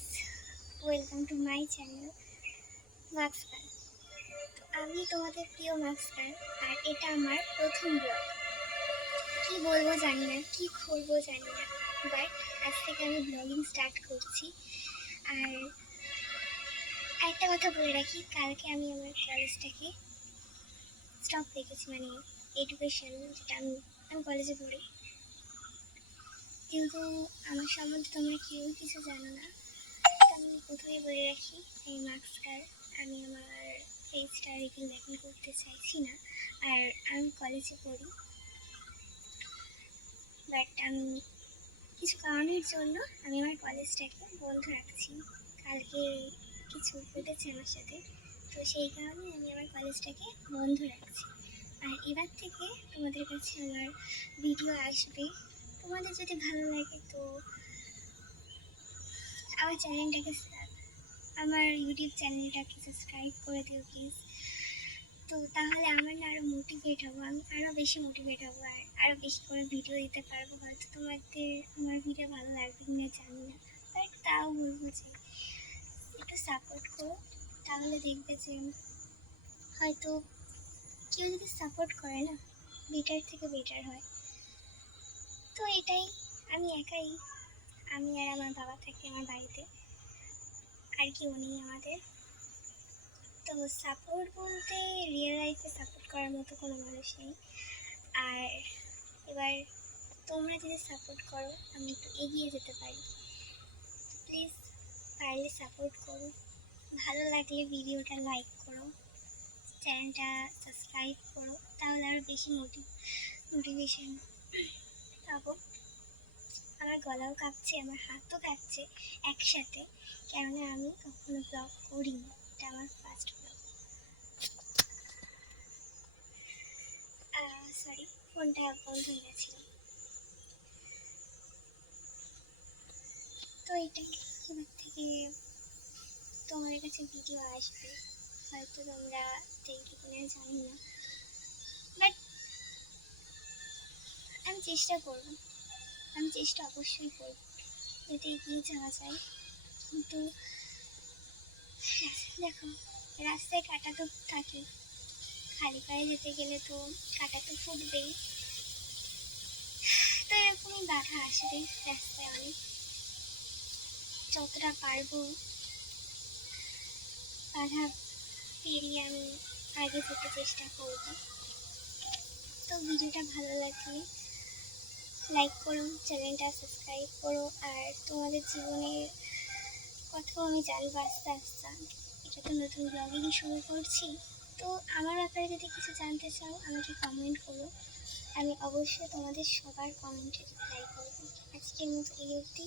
Guys, welcome to my channel মার্কসকার। তো আমি তোমাদের প্রিয় মার্কসকার, আর এটা আমার প্রথম ব্লগ। কি বলবো জানি না, কি করবো জানি না, বাট আজ থেকে আমি ব্লগিং স্টার্ট করছি। আর একটা কথা বলে রাখি, কালকে আমি আমার কলেজটাকে স্টপ রেখেছি, মানে এডুকেশন, যেটা আমি কলেজে পড়ি। কিন্তু আমার সম্বন্ধে তোমরা কেউ কিছু জানো না। আমি প্রথমেই বলে রাখি, এই মার্কসকার, আমি আমার ফেসটা রিভিল এখন করতে চাইছি না। আর আমি কলেজে পড়ি, বাট আমি কিছু কারণের জন্য আমি আমার কলেজটাকে বন্ধ রাখছি। কালকে কিছু ঘটেছে আমার সাথে, তো সেই কারণে আমি আমার কলেজটাকে বন্ধ রাখছি। আর এবার থেকে তোমাদের কাছে আমার ভিডিও আসবে। তোমাদের যদি ভালো লাগে তো আমার চ্যানেলটাকে, আমার ইউটিউব চ্যানেলটাকে সাবস্ক্রাইব করে দিও প্লিজ। তো তাহলে আমার না আরও মোটিভেট হবো, আমি আরও বেশি মোটিভেট হবো, আর আরও বেশি করে ভিডিও দিতে পারবো। হয়তো তোমাদের আমার ভিডিও ভালো লাগবে কিনা জানি না, বাট তাও বলবো যে একটু সাপোর্ট করো। তাহলে দেখবে যে হয়তো কেউ যদি সাপোর্ট করে না, বেটার থেকে বেটার হয়। তো এটাই, আমি একাই, আমি আর আমার বাবা থাকি আমার বাড়িতে, আর কেউ নেই আমাদের। তো সাপোর্ট বলতে রিয়েল লাইফে সাপোর্ট করার মতো কোনো মানুষ নেই। আর এবার তোমরা যদি সাপোর্ট করো, আমি একটু এগিয়ে যেতে পারি। প্লিজ পারলে সাপোর্ট করো, ভালো লাগলে ভিডিওটা লাইক করো, চ্যানেলটা সাবস্ক্রাইব করো, তাহলে আরও বেশি মোটিভেশন পাবো। আমার গলাও কাঁপছে, আমার হাতও কাঁপছে একসাথে, কেননা আমি কখনো ব্লগ করিনি, এটা আমার ফার্স্ট ব্লগ। সরি, ফোনটা বন্ধ হয়ে গেছিল। তো এটাই, এবার থেকে তোমাদের কাছে ভিডিও আসবে, হয়তো তোমরা দেখবে কিনা জানি না, বাট আমি চেষ্টা করব, আমি চেষ্টা অবশ্যই করব যাতে এগিয়ে যাওয়া যায়। কিন্তু দেখো, রাস্তায় কাটা তো থাকে, খালি পায়ে যেতে গেলে তো কাটা তো ফুটবেই। তো এরকমই বাধা আসবে রাস্তায় অনেক, যতটা পারবো বাধা পেরিয়ে আমি আগে যেতে চেষ্টা করব। তো ভিডিওটা ভালো লাগলে লাইক করো, চ্যানেলটা সাবস্ক্রাইব করো, আর তোমাদের জীবনের কথাও আমি জানবো আস্তে আস্তে। এটা তো নতুন ব্লগিং শুরু করছি, তো আমার ব্যাপারে যদি কিছু জানতে চাও আমাকে কমেন্ট করো, আমি অবশ্যই তোমাদের সবার কমেন্টে রিপ্লাই করবো। আজকের মতো এই অবধি।